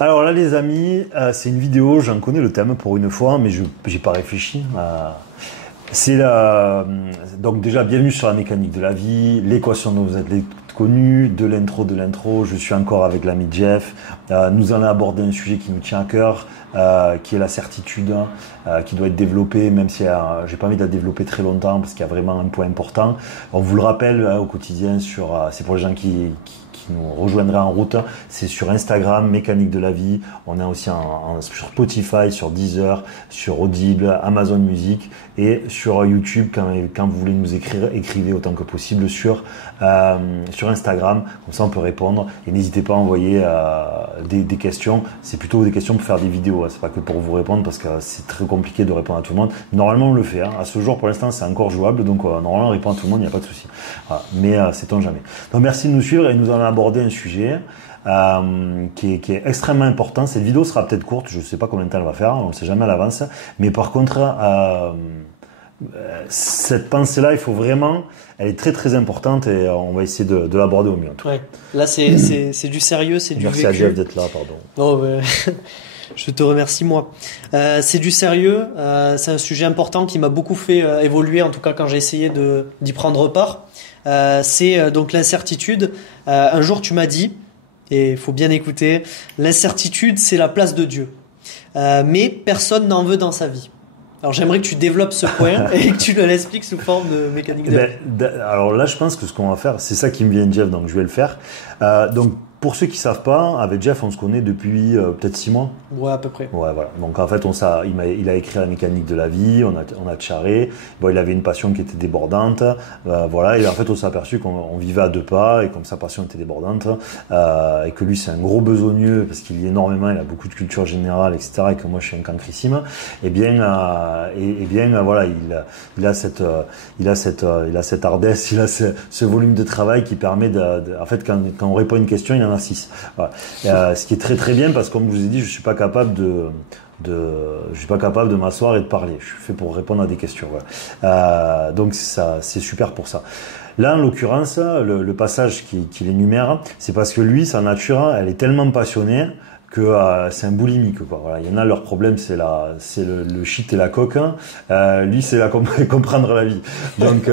Alors là, les amis, c'est une vidéo, j'en connais le thème pour une fois, mais je n'ai pas réfléchi. Donc déjà, bienvenue sur la mécanique de la vie, l'équation dont vous êtes connue, de l'intro, je suis encore avec l'ami Jeff. Nous allons aborder un sujet qui nous tient à cœur, qui est la certitude, qui doit être développée, même si j'ai pas envie de la développer très longtemps, parce qu'il y a vraiment un point important. On vous le rappelle au quotidien, c'est pour les gens qui nous rejoindraient en route, c'est sur Instagram, Mécanique de la vie. On est aussi sur Spotify, sur Deezer, sur Audible, Amazon Music et sur YouTube. Quand vous voulez nous écrire, écrivez autant que possible sur Instagram. Comme ça, on peut répondre. Et n'hésitez pas à envoyer des questions. C'est plutôt des questions pour faire des vidéos. C'est pas que pour vous répondre parce que c'est très compliqué de répondre à tout le monde. Normalement, on le fait. À ce jour, pour l'instant, c'est encore jouable. Donc, normalement, on répond à tout le monde. Il n'y a pas de souci. Voilà. Mais sait-on jamais. Donc, merci de nous suivre et nous allons aborder un sujet qui est extrêmement important. Cette vidéo sera peut-être courte, je ne sais pas combien de temps elle va faire, on ne le sait jamais à l'avance, mais par contre cette pensée-là, il faut vraiment, elle est très très importante et on va essayer de l'aborder au mieux. Ouais. Là c'est du sérieux, c'est du Merci vécu. à Jeff d'être là, pardon. Non, mais je te remercie moi. C'est du sérieux, c'est un sujet important qui m'a beaucoup fait évoluer, en tout cas quand j'ai essayé d'y prendre part. C'est donc l'incertitude. Un jour tu m'as dit, et il faut bien écouter, l'incertitude c'est la place de Dieu. Mais personne n'en veut dans sa vie. Alors j'aimerais que tu développes ce point et que tu le l'expliques sous forme de mécanique de vie. Alors là je pense que ce qu'on va faire, c'est ça qui me vient Jeff, donc je vais le faire. Donc pour ceux qui savent pas, avec Jeff, on se connaît depuis peut-être 6 mois. Ouais, à peu près. Ouais, voilà. Donc en fait, il a écrit la mécanique de la vie, on a charré. Bon, il avait une passion qui était débordante, voilà. Et en fait, on s'est aperçu qu'on vivait à 2 pas et comme sa passion était débordante et que lui c'est un gros besogneux parce qu'il lit énormément, il a beaucoup de culture générale, etc. Et que moi je suis un cancrissime. Et bien, voilà, il a cette ardesse, il a ce volume de travail qui permet en fait, quand on répond à une question, il en a 6. Voilà. Ce qui est très très bien parce que comme je vous ai dit, je suis pas capable de m'asseoir et de parler. Je suis fait pour répondre à des questions. Voilà. Donc ça, c'est super pour ça. Là, en l'occurrence, le passage qu'il énumère, c'est parce que lui, sa nature, elle est tellement passionnée que c'est un boulimique, quoi. Voilà. Il y en a, leur problème c'est le shit et la coque, hein. Lui c'est comprendre la vie. Donc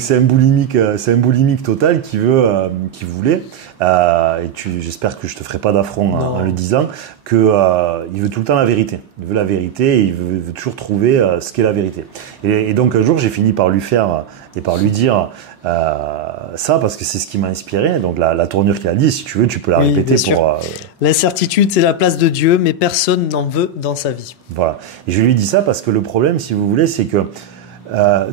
c'est un boulimique total qui voulait j'espère que je te ferai pas d'affront en le disant, que il veut tout le temps la vérité. Il veut la vérité et il veut toujours trouver ce qu'est la vérité. Et donc un jour j'ai fini par lui faire et par lui dire ça parce que c'est ce qui m'a inspiré. Donc la tournure qu'il a dit, si tu veux, tu peux la répéter pour. L'incertitude, c'est la place de Dieu, mais personne n'en veut dans sa vie. Voilà. Et je lui dis ça parce que le problème, si vous voulez, c'est que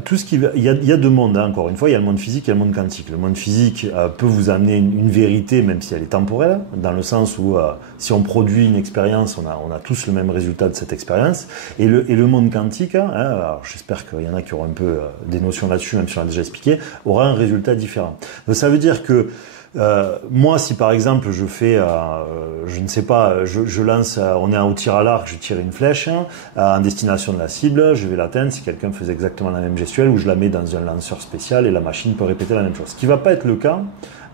tout ce il y a 2 mondes, hein, encore une fois, il y a le monde physique et le monde quantique. Le monde physique peut vous amener une vérité, même si elle est temporelle, dans le sens où si on produit une expérience, on a tous le même résultat de cette expérience. Et le monde quantique, hein, alors j'espère qu'il y en a qui auront un peu des notions là-dessus, même si on l'a déjà expliqué, aura un résultat différent. Donc ça veut dire que moi, si par exemple je fais, je ne sais pas, je lance, on est au tir à l'arc, je tire une flèche en destination de la cible, je vais l'atteindre. Si quelqu'un faisait exactement la même gestuelle, ou je la mets dans un lanceur spécial et la machine peut répéter la même chose. Ce qui va pas être le cas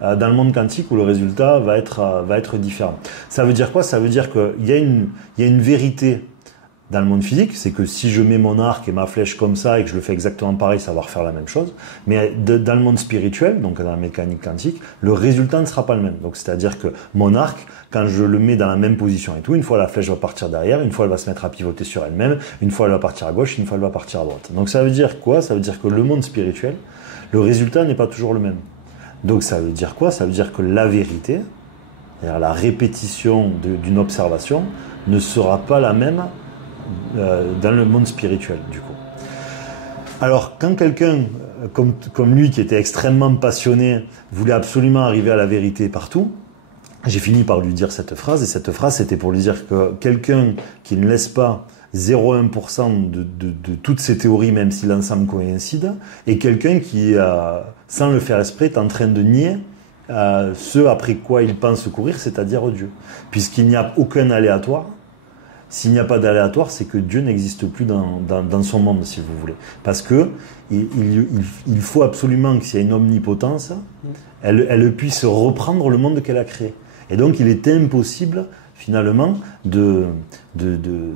dans le monde quantique où le résultat va être différent. Ça veut dire quoi? Ça veut dire qu'il y a une vérité. Dans le monde physique, c'est que si je mets mon arc et ma flèche comme ça et que je le fais exactement pareil, ça va refaire la même chose. Mais dans le monde spirituel, donc dans la mécanique quantique, le résultat ne sera pas le même. Donc c'est-à-dire que mon arc, quand je le mets dans la même position et tout, une fois la flèche va partir derrière, une fois elle va se mettre à pivoter sur elle-même, une fois elle va partir à gauche, une fois elle va partir à droite. Donc ça veut dire quoi? Ça veut dire que le monde spirituel, le résultat n'est pas toujours le même. Donc ça veut dire quoi? Ça veut dire que la vérité, c'est-à-dire la répétition d'une observation, ne sera pas la même dans le monde spirituel, du coup. Alors, quand quelqu'un comme lui, qui était extrêmement passionné, voulait absolument arriver à la vérité partout, j'ai fini par lui dire cette phrase, et cette phrase, c'était pour lui dire que quelqu'un qui ne laisse pas 0,1% de toutes ces théories, même si l'ensemble coïncide, et quelqu'un qui, sans le faire exprès, est en train de nier ce après quoi il pense courir, c'est-à-dire Dieu. Puisqu'il n'y a aucun aléatoire. S'il n'y a pas d'aléatoire, c'est que Dieu n'existe plus dans son monde, si vous voulez. Parce que il faut absolument que s'il y a une omnipotence, elle puisse reprendre le monde qu'elle a créé. Et donc, il est impossible finalement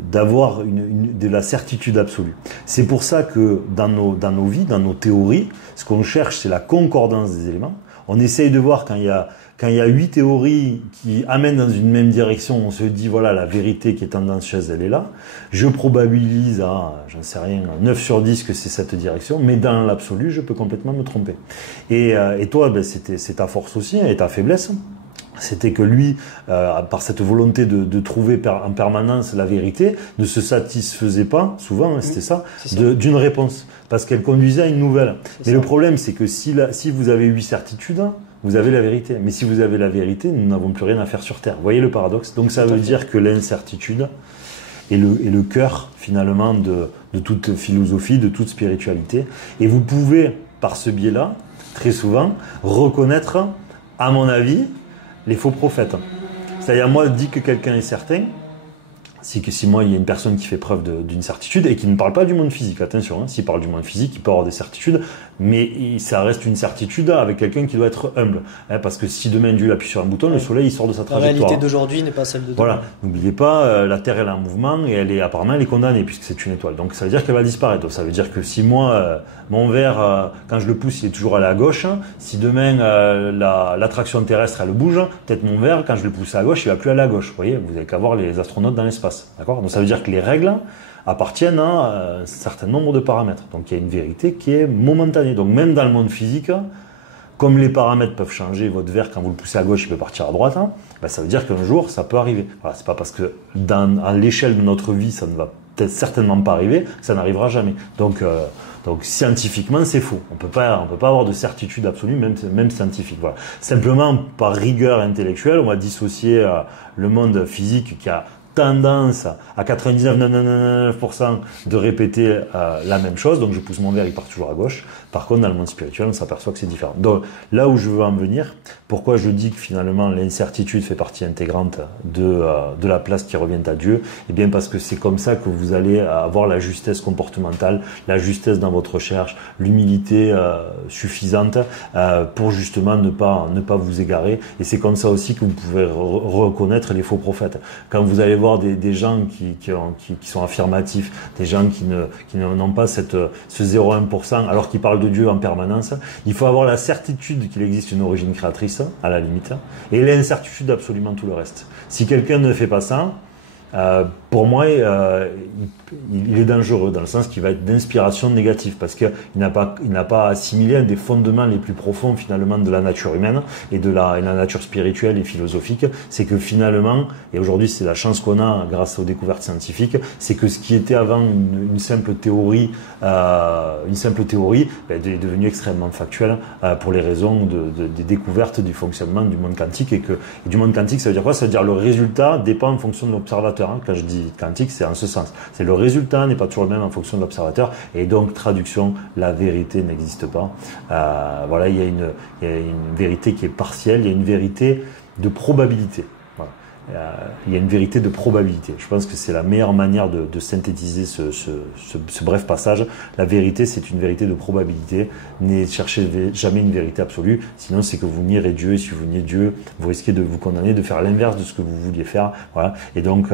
d'avoir de la certitude absolue. C'est pour ça que dans nos vies, dans nos théories, ce qu'on cherche, c'est la concordance des éléments. On essaye de voir quand il y a 8 théories qui amènent dans une même direction, on se dit voilà, la vérité qui est tendancieuse, elle est là. Je probabilise à, j'en sais rien, 9 sur 10 que c'est cette direction, mais dans l'absolu, je peux complètement me tromper. Et toi, ben, c'est ta force aussi et ta faiblesse. C'était que lui, par cette volonté de trouver en permanence la vérité, ne se satisfaisait pas, souvent, c'était ça, d'une réponse, parce qu'elle conduisait à une nouvelle. Mais le problème, c'est que si vous avez 8 certitudes, vous avez la vérité. Mais si vous avez la vérité, nous n'avons plus rien à faire sur Terre. Vous voyez le paradoxe? Donc ça veut dire que l'incertitude est le cœur, finalement, de toute philosophie, de toute spiritualité. Et vous pouvez, par ce biais-là, très souvent, reconnaître, à mon avis, les faux prophètes. C'est-à-dire, moi, dit que quelqu'un est certain, si moi, il y a une personne qui fait preuve d'une certitude et qui ne parle pas du monde physique, attention, s'il parle du monde physique, il peut avoir des certitudes, mais ça reste une certitude avec quelqu'un qui doit être humble. Parce que si demain Dieu appuie sur un bouton, le soleil il sort de sa trajectoire. La réalité d'aujourd'hui n'est pas celle de demain. Voilà, n'oubliez pas, la Terre elle est en mouvement et apparemment elle est condamnée puisque c'est une étoile. Donc ça veut dire qu'elle va disparaître. Donc ça veut dire que si moi, mon verre, quand je le pousse, il est toujours allé à gauche, si demain l'attraction terrestre elle bouge, peut-être mon verre, quand je le pousse à gauche, il va plus aller à gauche. Vous voyez, vous n'avez qu'à voir les astronautes dans l'espace. D'accord ? Donc ça veut dire que les règles appartiennent à un certain nombre de paramètres. Donc il y a une vérité qui est momentanée. Donc même dans le monde physique, comme les paramètres peuvent changer, votre verre quand vous le poussez à gauche, il peut partir à droite, ben, ça veut dire qu'un jour ça peut arriver. Voilà, c'est pas parce que à l'échelle de notre vie ça ne va peut-être certainement pas arriver que ça n'arrivera jamais. Donc scientifiquement c'est faux. On peut pas avoir de certitude absolue, même scientifique. Voilà. Simplement par rigueur intellectuelle, on va dissocier le monde physique qui a tendance à 99,9% de répéter la même chose. Donc je pousse mon verre, il part toujours à gauche. Par contre, dans le monde spirituel, on s'aperçoit que c'est différent. Donc là où je veux en venir, pourquoi je dis que finalement l'incertitude fait partie intégrante de la place qui revient à Dieu, eh bien parce que c'est comme ça que vous allez avoir la justesse comportementale, la justesse dans votre recherche, l'humilité suffisante pour justement ne pas vous égarer. Et c'est comme ça aussi que vous pouvez reconnaître les faux prophètes. Quand vous allez voir des gens qui sont affirmatifs, des gens qui n'ont pas ce 0,1%, alors qu'ils parlent de Dieu en permanence, il faut avoir la certitude qu'il existe une origine créatrice, à la limite, et l'incertitude absolument tout le reste. Si quelqu'un ne fait pas ça, pour moi, il est dangereux dans le sens qu'il va être d'inspiration négative parce qu'il n'a pas assimilé un des fondements les plus profonds finalement de la nature humaine et de la nature spirituelle et philosophique. C'est que finalement, et aujourd'hui c'est la chance qu'on a grâce aux découvertes scientifiques, c'est que ce qui était avant une simple théorie ben, est devenu extrêmement factuel pour les raisons des découvertes du fonctionnement du monde quantique et du monde quantique, ça veut dire quoi? Ça veut dire le résultat dépend en fonction de l'observateur. Quand je dis quantique, c'est en ce sens. C'est le résultat n'est pas toujours le même en fonction de l'observateur. Et donc, traduction, la vérité n'existe pas. Voilà, il y a une vérité qui est partielle, il y a une vérité de probabilité. Voilà. Il y a une vérité de probabilité. Je pense que c'est la meilleure manière de synthétiser ce bref passage. La vérité, c'est une vérité de probabilité. Ne cherchez jamais une vérité absolue, sinon c'est que vous nierez Dieu, et si vous niez Dieu, vous risquez de vous condamner, de faire l'inverse de ce que vous vouliez faire. Voilà. Et donc,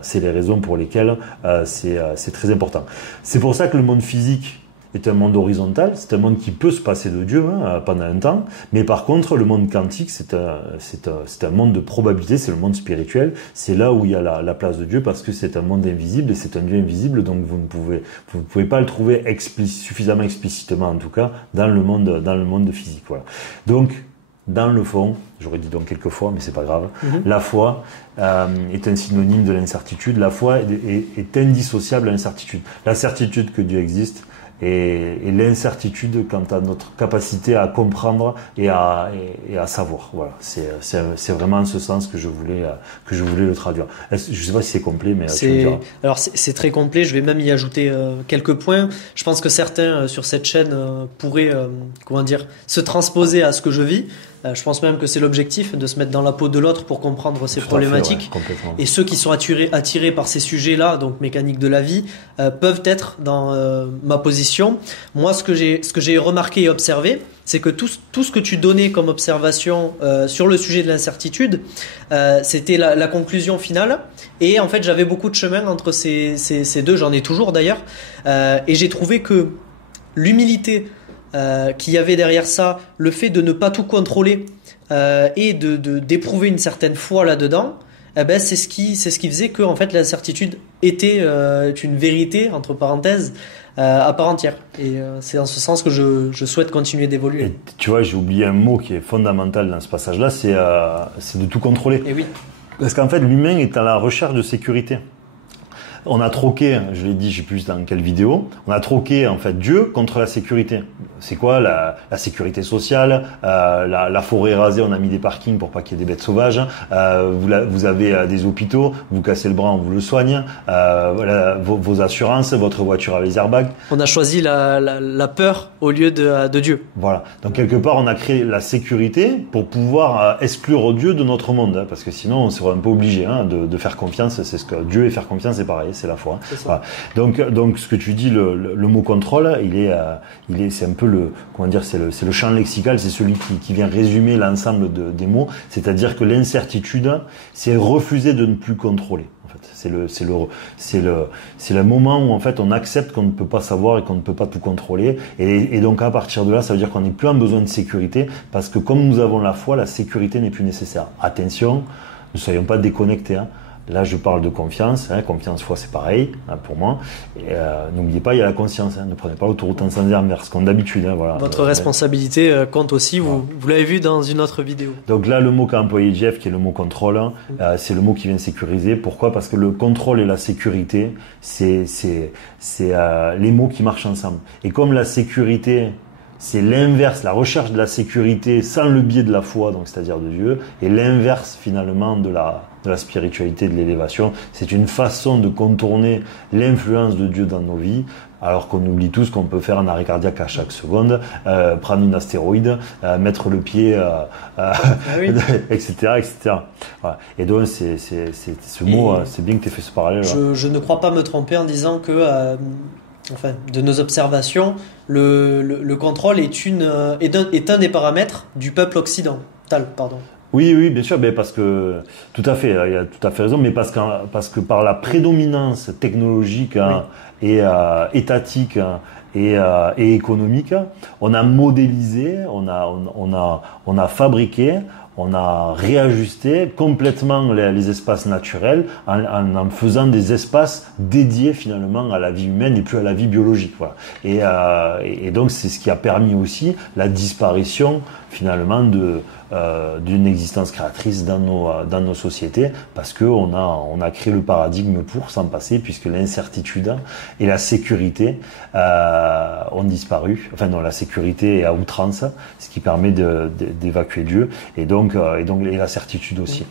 c'est les raisons pour lesquelles c'est très important. C'est pour ça que le monde physique est un monde horizontal, c'est un monde qui peut se passer de Dieu pendant un temps, mais par contre le monde quantique c'est un monde de probabilité, c'est le monde spirituel, c'est là où il y a la place de Dieu parce que c'est un monde invisible et c'est un Dieu invisible, donc vous ne pouvez pas le trouver suffisamment explicitement en tout cas dans le monde physique. Voilà. Donc dans le fond, j'aurais dit donc quelques fois, mais c'est pas grave, la foi est un synonyme de l'incertitude, la foi est indissociable à l'incertitude. La certitude que Dieu existe et l'incertitude quant à notre capacité à comprendre et à savoir. Voilà, c'est vraiment en ce sens que je voulais le traduire. Je sais pas si c'est complet, mais alors c'est très complet. Je vais même y ajouter quelques points. Je pense que certains sur cette chaîne pourraient se transposer à ce que je vis. Je pense même que c'est l'objectif, de se mettre dans la peau de l'autre pour comprendre ses problématiques. Fait, ouais, et ceux qui sont attirés par ces sujets-là, donc mécanique de la vie, peuvent être dans ma position. Moi, ce que j'ai remarqué et observé, c'est que tout ce que tu donnais comme observation sur le sujet de l'incertitude, c'était la conclusion finale. Et en fait, j'avais beaucoup de chemin entre ces deux, j'en ai toujours d'ailleurs. Et j'ai trouvé que l'humilité qu'il y avait derrière ça, le fait de ne pas tout contrôler et d'éprouver une certaine foi là-dedans, c'est ce qui faisait que en fait, l'incertitude était une vérité, entre parenthèses, à part entière. Et c'est dans ce sens que je souhaite continuer d'évoluer. Et tu vois, j'ai oublié un mot qui est fondamental dans ce passage-là, c'est de tout contrôler. Et oui. Parce qu'en fait, l'humain est à la recherche de sécurité. On a troqué, je l'ai dit, je sais plus dans quelle vidéo, on a troqué en fait Dieu contre la sécurité. C'est quoi la sécurité sociale, la forêt rasée, on a mis des parkings pour pas qu'il y ait des bêtes sauvages. Vous avez des hôpitaux, vous cassez le bras, on vous le soigne. Voilà, vos assurances, votre voiture a les airbags. On a choisi la peur au lieu de Dieu. Voilà. Donc quelque part, on a créé la sécurité pour pouvoir exclure Dieu de notre monde, parce que sinon on serait un peu obligé de faire confiance. C'est ce que Dieu et faire confiance, c'est pareil. C'est la foi. Voilà. Donc, ce que tu dis, le mot contrôle, c'est un peu c'est le champ lexical, c'est celui qui vient résumer l'ensemble des mots. C'est-à-dire que l'incertitude, c'est refuser de ne plus contrôler. En fait, c'est le moment où en fait on accepte qu'on ne peut pas savoir et qu'on ne peut pas tout contrôler. Et donc à partir de là, ça veut dire qu'on n'est plus en besoin de sécurité, parce que comme nous avons la foi, la sécurité n'est plus nécessaire. Attention, ne soyons pas déconnectés. Là, je parle de confiance. Confiance, foi, c'est pareil pour moi. N'oubliez pas, il y a la conscience. Ne prenez pas l'autoroute en sens inverse, comme d'habitude. Voilà. Votre responsabilité compte aussi. Vous l'avez vu dans une autre vidéo. Donc là, le mot qu'a employé Jeff, qui est le mot contrôle, c'est le mot qui vient sécuriser. Pourquoi ? Parce que le contrôle et la sécurité, c'est les mots qui marchent ensemble. Et comme la sécurité, c'est l'inverse, la recherche de la sécurité sans le biais de la foi, donc c'est-à-dire de Dieu, et l'inverse finalement de la spiritualité, de l'élévation. C'est une façon de contourner l'influence de Dieu dans nos vies, alors qu'on oublie tous qu'on peut faire un arrêt cardiaque à chaque seconde, prendre une astéroïde, mettre le pied, oui. etc., etc. Voilà. Et donc c'est ce mot, c'est bien que tu aies fait ce parallèle. Je ne crois pas me tromper en disant que de nos observations, le contrôle est un des paramètres du peuple occidental. Oui, bien sûr, parce que tout à fait, il a tout à fait raison, mais parce que par la prédominance technologique et étatique et économique, on a modélisé, on a fabriqué, on a réajusté complètement les espaces naturels en faisant des espaces dédiés finalement à la vie humaine et plus à la vie biologique. Voilà. Et donc c'est ce qui a permis aussi la disparition finalement d'une existence créatrice dans nos sociétés, parce que on a créé le paradigme pour s'en passer, puisque l'incertitude et la sécurité ont disparu. Enfin non, la sécurité est à outrance, ce qui permet d'évacuer Dieu, et donc la certitude aussi.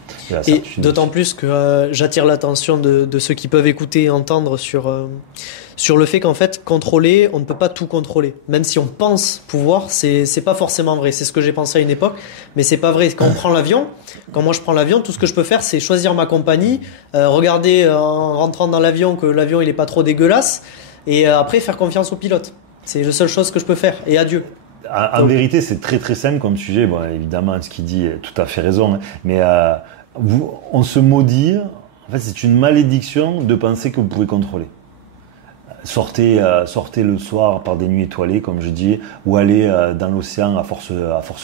Et d'autant plus que j'attire l'attention de ceux qui peuvent écouter et entendre sur le fait qu'en fait, contrôler, on ne peut pas tout contrôler. Même si on pense pouvoir, c'est pas forcément vrai. C'est ce que j'ai pensé à une époque, mais c'est pas vrai. Quand moi je prends l'avion, tout ce que je peux faire, c'est choisir ma compagnie, regarder en rentrant dans l'avion que l'avion il est pas trop dégueulasse, et après faire confiance au pilote. C'est la seule chose que je peux faire, et à Dieu. En vérité, c'est très très simple comme sujet. Bon, évidemment, ce qu'il dit est tout à fait raison, mais on se maudit. En fait, c'est une malédiction de penser que vous pouvez contrôler. Sortez le soir par des nuits étoilées, comme je dis, ou allez dans l'océan à force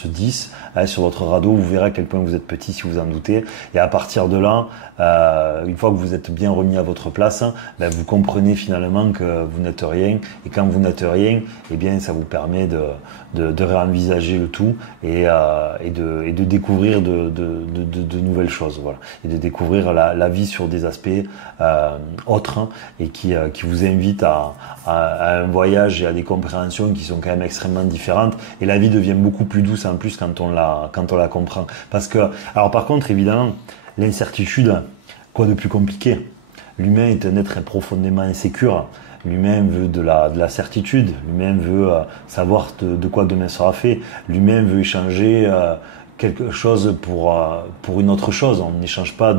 10 sur votre radeau, vous verrez à quel point vous êtes petit si vous en doutez. Et à partir de là, une fois que vous êtes bien remis à votre place, vous comprenez finalement que vous n'êtes rien. Et quand vous n'êtes rien, eh bien ça vous permet de réenvisager le tout et de découvrir de nouvelles choses, voilà, et de découvrir la vie sur des aspects autres, et qui vous invitent à un voyage et à des compréhensions qui sont quand même extrêmement différentes, et la vie devient beaucoup plus douce en plus quand on la comprend. Parce que, alors par contre, évidemment, l'incertitude, quoi de plus compliqué? L'humain est un être profondément insécure. L'humain veut de la certitude. L'humain veut savoir de quoi demain sera fait. L'humain veut échanger quelque chose pour une autre chose. On n'échange pas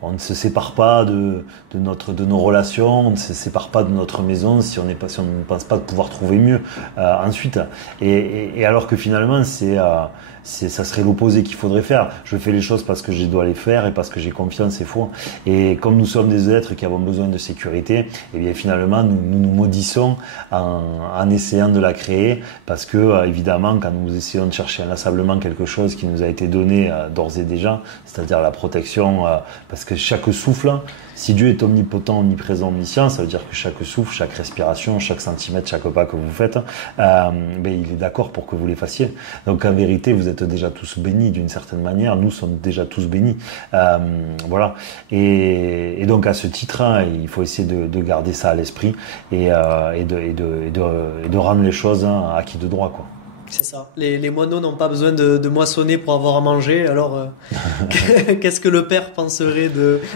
on ne se sépare pas de nos relations, on ne se sépare pas de notre maison si on ne pense pas de pouvoir trouver mieux ensuite. Et alors que finalement ça serait l'opposé qu'il faudrait faire. Je fais les choses parce que je dois les faire et parce que j'ai confiance et foi. Et comme nous sommes des êtres qui avons besoin de sécurité, et bien finalement nous maudissons en essayant de la créer, parce que évidemment quand nous essayons de chercher inlassablement quelque chose qui nous a été donné d'ores et déjà, c'est-à-dire la protection, parce que chaque souffle, si Dieu est omnipotent, omniprésent, omniscient, ça veut dire que chaque souffle, chaque respiration, chaque centimètre, chaque pas que vous faites, il est d'accord pour que vous les fassiez. Donc en vérité, vous êtes déjà tous bénis d'une certaine manière. Nous sommes déjà tous bénis. Voilà. Et donc à ce titre, il faut essayer de garder ça à l'esprit et de rendre les choses acquis de droit, quoi. C'est ça. Les moineaux n'ont pas besoin de moissonner pour avoir à manger. Alors, qu'est-ce que le père penserait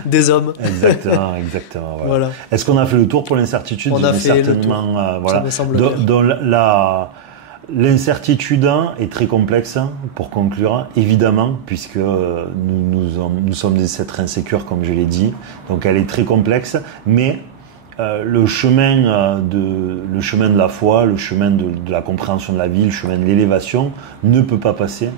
des hommes? Exactement. Voilà. Est-ce qu'on a fait le tour pour l'incertitude? On a fait le tour. Voilà. Ça me semble bien. Dans l'incertitude est très complexe, pour conclure, évidemment, puisque nous sommes des êtres insécures, comme je l'ai dit. Donc elle est très complexe, mais le chemin de la foi, le chemin de la compréhension de la vie, le chemin de l'élévation ne peut pas passer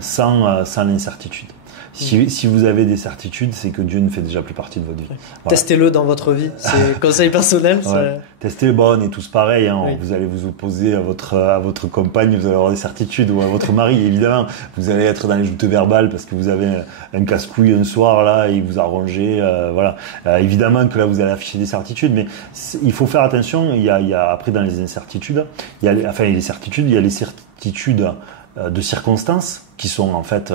sans l'incertitude. Si vous avez des certitudes, c'est que Dieu ne fait déjà plus partie de votre vie. Voilà. Testez-le dans votre vie. C'est conseil personnel. Ouais. Testez-le. Bon, on est tous pareils. Oui. Vous allez vous opposer à votre compagne, vous allez avoir des certitudes, ou à votre mari, évidemment. Vous allez être dans les joutes verbales parce que vous avez un casse-couille un soir là et il vous a rongé. Voilà. Évidemment que là vous allez afficher des certitudes, mais il faut faire attention. Il y a après dans les incertitudes, il y a les certitudes, il y a les certitudes de circonstances qui sont en fait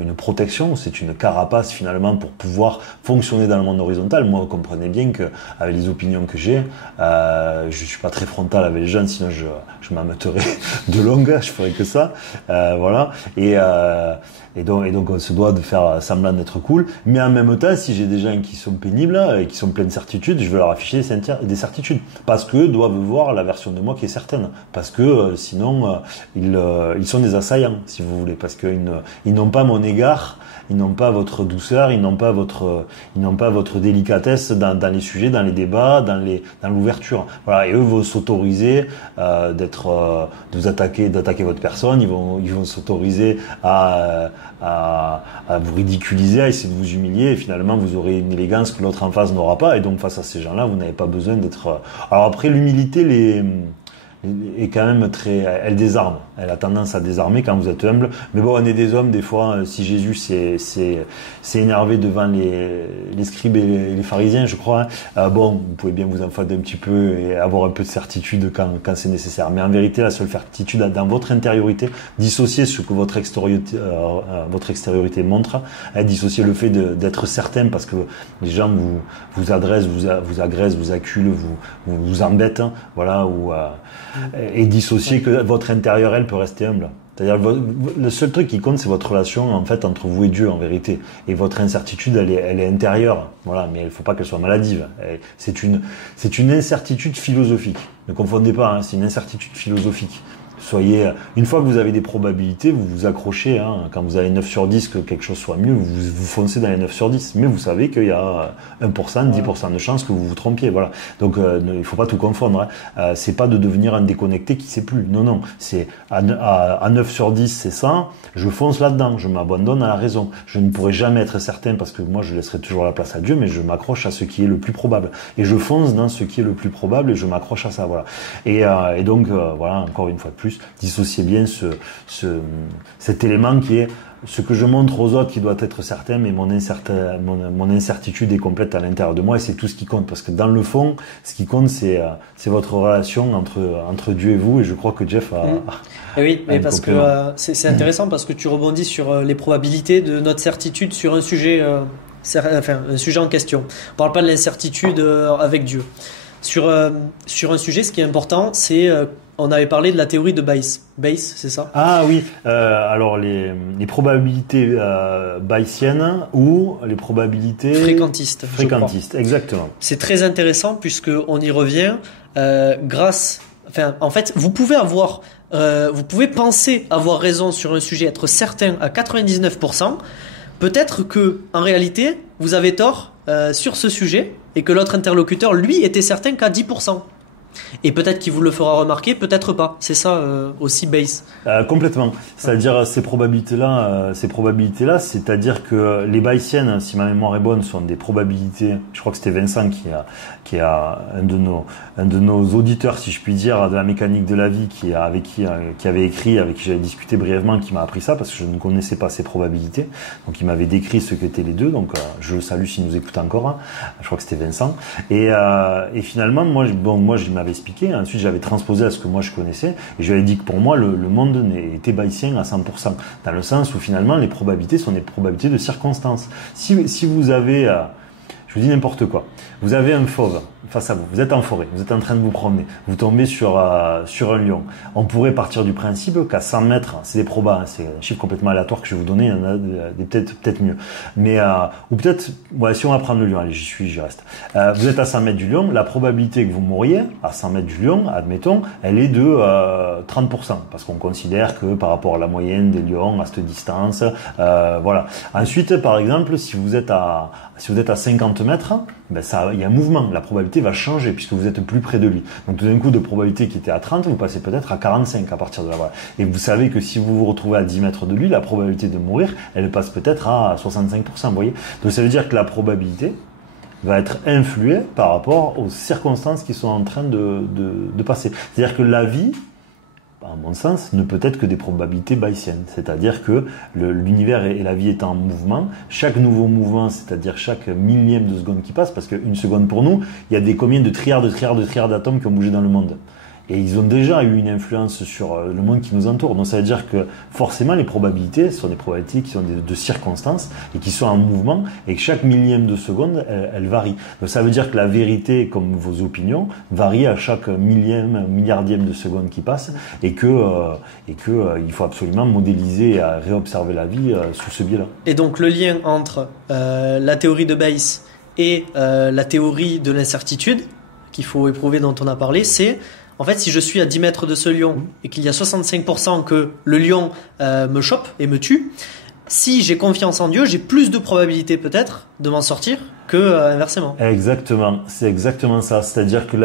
une protection, c'est une carapace finalement pour pouvoir fonctionner dans le monde horizontal. Moi, vous comprenez bien que avec les opinions que j'ai, je suis pas très frontal avec les jeunes, sinon je m'ameuterais de longue, je ferais que ça, voilà. Et donc on se doit de faire semblant d'être cool, mais en même temps, si j'ai des gens qui sont pénibles et qui sont pleins de certitudes, je veux leur afficher des certitudes, parce qu'eux doivent voir la version de moi qui est certaine, parce que sinon ils sont des assaillants, si vous voulez, parce qu'ils n'ont pas mon égard, ils n'ont pas votre douceur, ils n'ont pas votre délicatesse dans les sujets, dans les débats, dans l'ouverture. Voilà, et eux vont s'autoriser d'attaquer votre personne, ils vont s'autoriser à vous ridiculiser, à essayer de vous humilier, et finalement vous aurez une élégance que l'autre en face n'aura pas, et donc face à ces gens-là, vous n'avez pas besoin d'être... Alors après, l'humilité est quand même elle désarme. Elle a tendance à désarmer quand vous êtes humble. Mais bon, on est des hommes, des fois, si Jésus s'est énervé devant les scribes et les pharisiens, je crois, bon, vous pouvez bien vous enfader un petit peu et avoir un peu de certitude quand c'est nécessaire. Mais en vérité, la seule certitude dans votre intériorité, dissocier ce que votre extériorité montre, dissocier le fait d'être certain parce que les gens vous adressent, vous agressent, vous acculent, vous embêtent, voilà, et dissocier que votre intérieur, elle, peut rester humble. C'est-à-dire, le seul truc qui compte, c'est votre relation, en fait, entre vous et Dieu, en vérité. Et votre incertitude, elle est intérieure. Voilà. Mais il faut pas qu'elle soit maladive. C'est une incertitude philosophique. Ne confondez pas, hein, c'est une incertitude philosophique. Une fois que vous avez des probabilités, vous vous accrochez, hein, quand vous avez 9 sur 10 que quelque chose soit mieux, vous foncez dans les 9 sur 10, mais vous savez qu'il y a 1%, 10% de chance que vous vous trompiez, voilà. Donc, il faut pas tout confondre, hein. C'est pas de devenir un déconnecté qui sait plus. Non, c'est à 9 sur 10, c'est ça, je fonce là-dedans, je m'abandonne à la raison. Je ne pourrai jamais être certain parce que moi, je laisserai toujours la place à Dieu, mais je m'accroche à ce qui est le plus probable. Et je fonce dans ce qui est le plus probable et je m'accroche à ça, voilà. Et donc, voilà, encore une fois de plus, dissociez bien cet élément qui est ce que je montre aux autres qui doit être certain, mais mon incertitude est complète à l'intérieur de moi, et c'est tout ce qui compte, parce que dans le fond, ce qui compte, c'est votre relation entre Dieu et vous, et je crois que Jeff a... Et oui, mais parce que c'est intéressant, parce que tu rebondis sur les probabilités de notre certitude sur un sujet, un sujet en question. On parle pas de l'incertitude avec Dieu. Sur un sujet, ce qui est important, c'est... on avait parlé de la théorie de Bayes. Bayes, c'est ça? Ah oui, alors les probabilités bayésiennes ou les probabilités... Fréquentistes, exactement. C'est très intéressant puisqu'on y revient grâce enfin, en fait, vous pouvez penser avoir raison sur un sujet, être certain à 99%. Peut-être que, en réalité, vous avez tort sur ce sujet et que l'autre interlocuteur, lui, était certain qu'à 10%. Et peut-être qu'il vous le fera remarquer, peut-être pas. C'est ça aussi Bayes. Complètement. C'est-à-dire ces probabilités-là, c'est-à-dire que les Bayesiennes, si ma mémoire est bonne, sont des probabilités. Je crois que c'était Vincent qui a un de nos auditeurs, si je puis dire, de la mécanique de la vie, qui avait écrit, avec qui j'avais discuté brièvement, qui m'a appris ça parce que je ne connaissais pas ces probabilités. Donc il m'avait décrit ce qu'étaient les deux. Donc je le salue s'il nous écoute encore. Hein. Je crois que c'était Vincent. Et finalement, moi, je m'avais expliqué. Ensuite, j'avais transposé à ce que moi je connaissais et je lui avais dit que pour moi, le monde était bayésien à 100%, dans le sens où finalement les probabilités sont des probabilités de circonstances. Si vous avez, je vous dis n'importe quoi, vous avez un fauve face à vous, vous êtes en forêt, vous êtes en train de vous promener, vous tombez sur un lion. On pourrait partir du principe qu'à 100 mètres, c'est des probas, hein, c'est un chiffre complètement aléatoire que je vais vous donner, il y en a des peut-être mieux. Mais, ou peut-être, ouais, si on va prendre le lion, allez, j'y reste. Vous êtes à 100 mètres du lion, la probabilité que vous mouriez à 100 mètres du lion, admettons, elle est de 30%, parce qu'on considère que par rapport à la moyenne des lions à cette distance, voilà. Ensuite, par exemple, si vous êtes à 50 mètres, ben il y a un mouvement, la probabilité va changer puisque vous êtes plus près de lui. Donc tout d'un coup, de probabilité qui était à 30, vous passez peut-être à 45 à partir de là. Voilà. Et vous savez que si vous vous retrouvez à 10 mètres de lui, la probabilité de mourir, elle passe peut-être à 65%, vous voyez. Donc ça veut dire que la probabilité va être influée par rapport aux circonstances qui sont en train de passer. C'est-à-dire que la vie, à mon sens, ne peut être que des probabilités bayésiennes. C'est-à-dire que l'univers et la vie étant en mouvement, chaque nouveau mouvement, c'est-à-dire chaque millième de seconde qui passe, parce qu'une seconde pour nous, il y a des combien de trilliards d'atomes qui ont bougé dans le monde. Et ils ont déjà eu une influence sur le monde qui nous entoure. Donc ça veut dire que forcément les probabilités sont des probabilités qui sont de circonstances et qui sont en mouvement et que chaque millième de seconde, elle varie. Donc ça veut dire que la vérité, comme vos opinions, varie à chaque milliardième de seconde qui passe et que il faut absolument modéliser et réobserver la vie sous ce biais-là. Et donc le lien entre la théorie de Bayes et la théorie de l'incertitude qu'il faut éprouver, dont on a parlé, c'est en fait, si je suis à 10 mètres de ce lion et qu'il y a 65% que le lion me chope et me tue, si j'ai confiance en Dieu, j'ai plus de probabilité peut-être de m'en sortir que inversement. Exactement, c'est exactement ça. C'est-à-dire que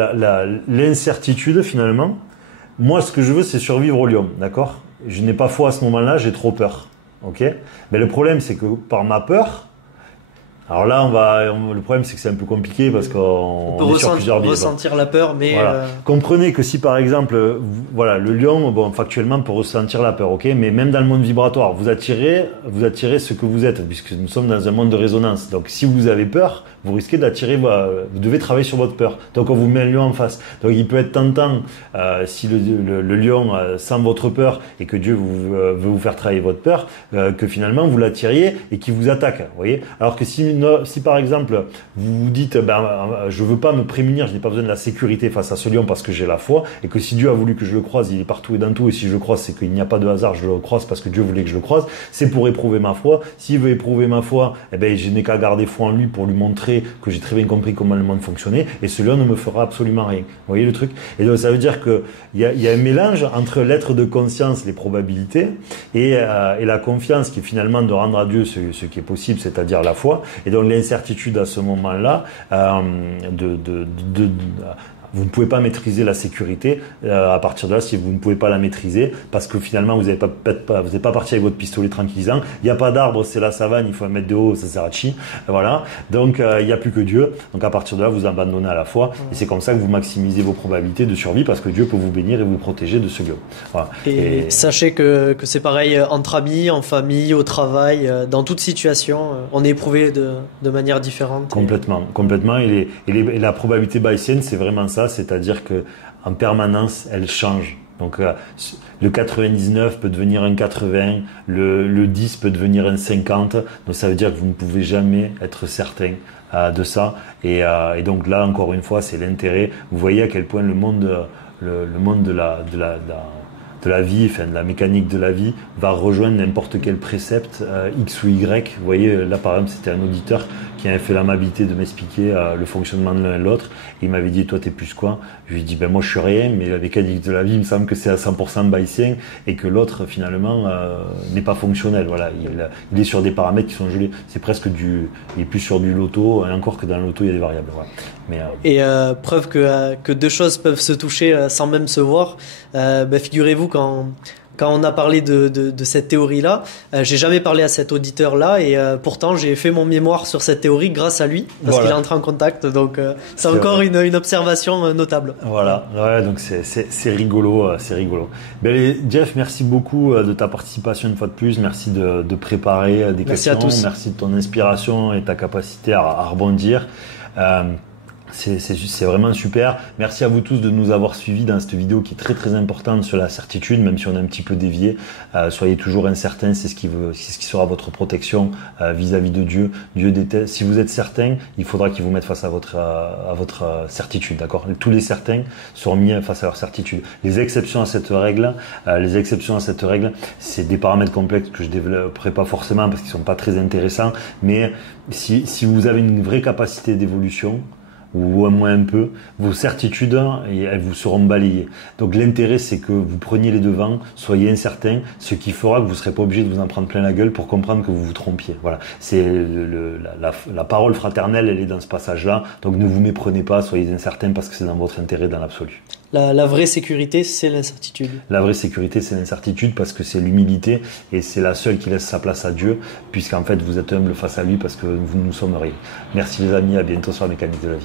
l'incertitude, finalement, moi, ce que je veux, c'est survivre au lion, d'accord ? Je n'ai pas foi à ce moment-là, j'ai trop peur, ok ? Mais le problème, c'est que par ma peur, alors là, le problème, c'est que c'est un peu compliqué parce qu'on est sur plusieurs biais. Ressentir la peur, mais voilà. Comprenez que si par exemple, voilà, le lion, bon, factuellement, peut ressentir la peur, ok, mais même dans le monde vibratoire, vous attirez ce que vous êtes, puisque nous sommes dans un monde de résonance. Donc, si vous avez peur, vous risquez d'attirer, vous devez travailler sur votre peur. Donc, on vous met un lion en face. Donc, il peut être tentant, si le lion sent votre peur et que Dieu veut vous faire travailler votre peur, que finalement vous l'attiriez et qu'il vous attaque. Vous voyez. Alors que si par exemple vous vous dites, je veux pas me prémunir, je n'ai pas besoin de la sécurité face à ce lion parce que j'ai la foi, et que si Dieu a voulu que je le croise, il est partout et dans tout, et si je le croise, c'est qu'il n'y a pas de hasard, je le croise parce que Dieu voulait que je le croise. C'est pour éprouver ma foi. S'il veut éprouver ma foi, je n'ai qu'à garder foi en lui pour lui montrer que j'ai très bien compris comment le monde fonctionnait, et ce lion ne me fera absolument rien. Vous voyez le truc? Et donc ça veut dire que il y a un mélange entre l'être de conscience, les probabilités, et la confiance qui est finalement de rendre à Dieu ce qui est possible, c'est-à-dire la foi. Et donc l'incertitude à ce moment-là, vous ne pouvez pas maîtriser la sécurité à partir de là, si vous ne pouvez pas la maîtriser, parce que finalement vous n'êtes pas parti avec votre pistolet tranquillisant. Il n'y a pas d'arbre, c'est la savane, il faut un mètre de haut, ça sert à chi. Voilà. Donc il n'y a plus que Dieu. Donc à partir de là, vous abandonnez à la foi, et c'est comme ça que vous maximisez vos probabilités de survie, parce que Dieu peut vous bénir et vous protéger de ce lieu. Voilà. Et sachez que c'est pareil entre amis, en famille, au travail, dans toute situation, on est éprouvé de manière différente. Complètement. Et la probabilité bayésienne, c'est vraiment ça. C'est-à-dire que en permanence, elle change. Donc le 99 peut devenir un 80, le 10 peut devenir un 50. Donc ça veut dire que vous ne pouvez jamais être certain de ça. Et donc là, encore une fois, c'est l'intérêt. Vous voyez à quel point le monde de de la vie, enfin de la mécanique de la vie, va rejoindre n'importe quel précepte X ou Y. Vous voyez, là par exemple, c'était un auditeur qui avait fait l'amabilité de m'expliquer le fonctionnement de l'un et de l'autre. Il m'avait dit, toi t'es plus quoi? Je lui ai dit, ben moi je suis rien, mais la mécanique de la vie, il me semble que c'est à 100% bayésien et que l'autre finalement n'est pas fonctionnel. Voilà, il est sur des paramètres qui sont gelés. C'est presque il est plus sur du loto, et encore que dans le loto il y a des variables. Voilà. Mais, et preuve que deux choses peuvent se toucher sans même se voir. Figurez-vous quand on a parlé de cette théorie-là, j'ai jamais parlé à cet auditeur-là et pourtant j'ai fait mon mémoire sur cette théorie grâce à lui parce qu'il est entré en contact. Donc c'est encore une observation notable. Voilà, ouais, donc c'est rigolo, c'est rigolo. Jeff, merci beaucoup de ta participation une fois de plus. Merci de préparer des merci questions. À tous. Merci de ton inspiration et ta capacité à rebondir. C'est vraiment super. Merci à vous tous de nous avoir suivis dans cette vidéo qui est très très importante sur la certitude, même si on a un petit peu dévié. Soyez toujours incertains, c'est ce qui sera votre protection vis-à-vis de Dieu. Dieu déteste. Si vous êtes certain, il faudra qu'il vous mette face à votre certitude, d'accord? Tous les certains seront mis face à leur certitude. Les exceptions à cette règle, c'est des paramètres complexes que je développerai pas forcément parce qu'ils sont pas très intéressants. Mais si vous avez une vraie capacité d'évolution, ou au moins un peu, vos certitudes, elles vous seront balayées. Donc l'intérêt, c'est que vous preniez les devants, soyez incertains, ce qui fera que vous ne serez pas obligé de vous en prendre plein la gueule pour comprendre que vous vous trompiez. Voilà, c'est la parole fraternelle, elle est dans ce passage-là. Donc ne vous méprenez pas, soyez incertains parce que c'est dans votre intérêt dans l'absolu. La vraie sécurité, c'est l'incertitude. La vraie sécurité, c'est l'incertitude parce que c'est l'humilité et c'est la seule qui laisse sa place à Dieu, puisqu'en fait vous êtes humble face à lui parce que nous sommes rien. Merci les amis, à bientôt sur la mécanique de la vie.